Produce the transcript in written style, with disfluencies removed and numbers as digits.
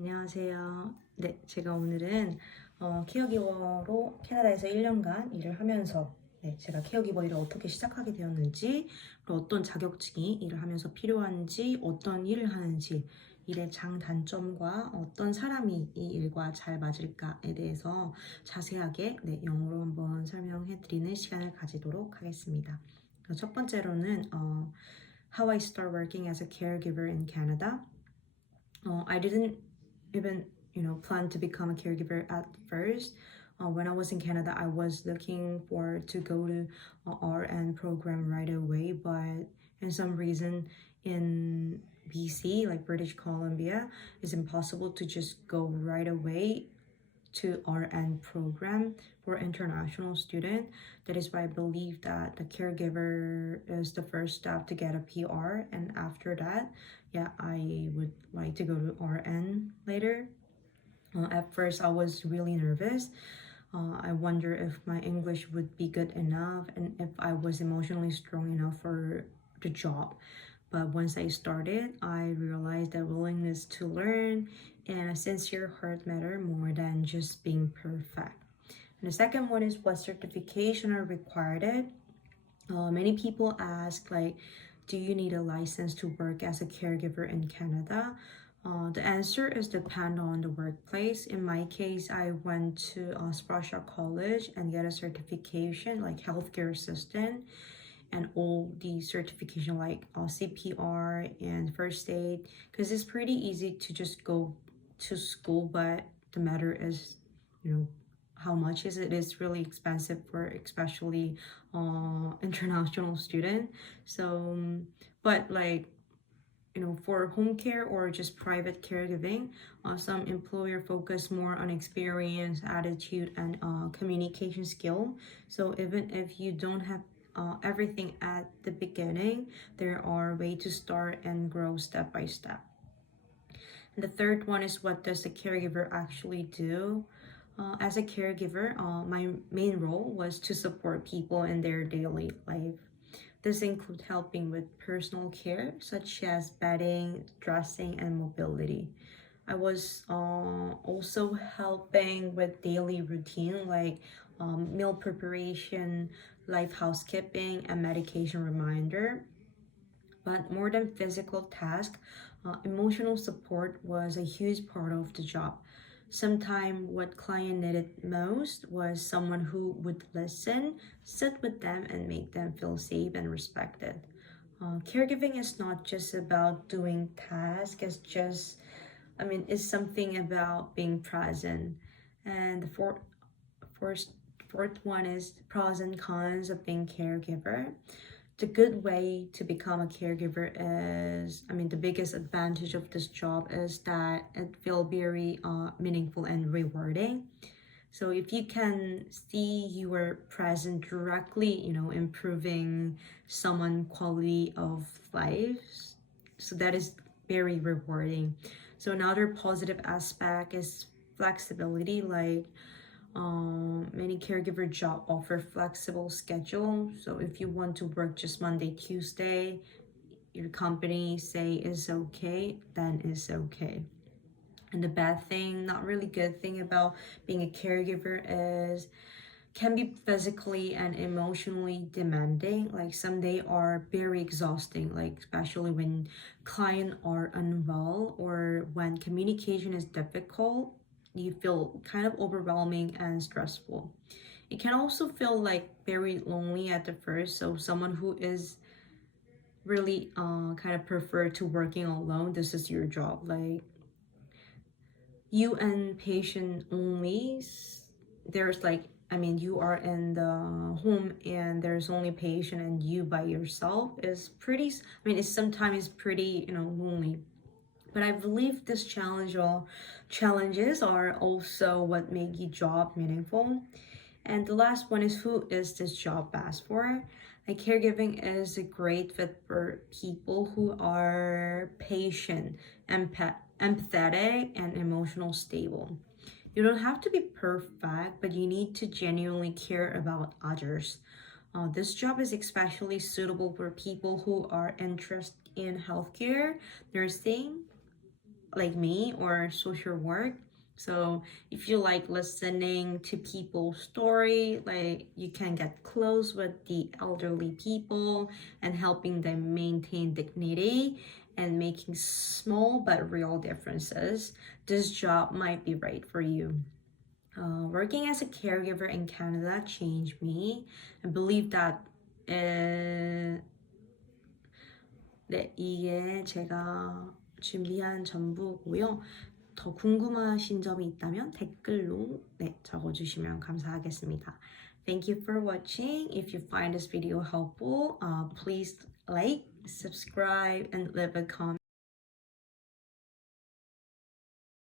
안녕하세요. 네, 제가 오늘은 케어기버로 캐나다에서 1년간 일을 하면서 제가 케어기버 일을 어떻게 시작하게 되었는지, 그리고 어떤 자격증이 일을 하면서 필요한지, 어떤 일을 하는지, 일의 장단점과 어떤 사람이 이 일과 잘 맞을까에 대해서 자세하게 영어로 한번 설명해 드리는 시간을 가지도록 하겠습니다. 첫 번째로는 How I start working as a caregiver in Canada. I didn't even plan to become a caregiver at first. When I was in Canada, I was looking for to go to RN program right away, but in some reason in BC, like British Columbia, it's impossible to just go right away to RN program for international student. That is why I believe that the caregiver is the first step to get a PR, and after that, I would like to go to RN later. At first, I was really nervous. I wonder if my English would be good enough and if I was emotionally strong enough for the job. But once I started, I realized that willingness to learn and a sincere heart matter more than just being perfect. And the second one is what certification are required. Many people ask, like, do you need a license to work as a caregiver in Canada? The answer is depend on the workplace. In my case, I went to Sparta College and get a certification like healthcare assistant and all the certification like CPR and first aid, because it's pretty easy to just go to school, but the matter is, how much is it? It's really expensive for especially international student. So, but like, for home care or just private caregiving, some employer focus more on experience, attitude, and communication skill. So even if you don't have everything at the beginning, there are ways to start and grow step by step. And the third one is, what does the caregiver actually do? As a caregiver, my main role was to support people in their daily life. This includes helping with personal care, such as bedding, dressing, and mobility. I was also helping with daily routine like meal preparation, life housekeeping, and medication reminder. But more than physical tasks, emotional support was a huge part of the job. Sometimes what client needed most was someone who would listen, sit with them, and make them feel safe and respected. Caregiving is not just about doing tasks, it's something about being present. And the fourth one is pros and cons of being caregiver. The good way to become a caregiver is, the biggest advantage of this job is that it feels very meaningful and rewarding. So if you can see you are present directly, improving someone quality of life, so that is very rewarding. So another positive aspect is flexibility, like many caregiver job offer flexible schedule. So if you want to work just Monday, Tuesday, your company say is okay, then it's okay. And the bad thing, not really good thing about being a caregiver is can be physically and emotionally demanding. Like some days are very exhausting, like especially when clients are unwell or when communication is difficult, you feel kind of overwhelming and stressful. It can also feel like very lonely at the first. So someone who is really kind of prefer to working alone, this is your job. Like you and patient only. There's like you are in the home and there's only patient and you by yourself is pretty. It's sometimes pretty lonely. But I believe this challenges are also what make your job meaningful. And the last one is, who is this job best for? Like caregiving is a great fit for people who are patient, empathetic, and emotional stable. You don't have to be perfect, but you need to genuinely care about others. This job is especially suitable for people who are interested in healthcare, nursing, like me or social work. So if you like listening to people's story, like you can get close with the elderly people and helping them maintain dignity and making small but real differences, this job might be right for you. Working as a caregiver in Canada changed me. I believe that 네, 이게 제가 준비한 전부고요. 더 궁금하신 점이 있다면 댓글로 적어주시면 감사하겠습니다. Thank you for watching. If you find this video helpful, please like, subscribe, and leave a comment.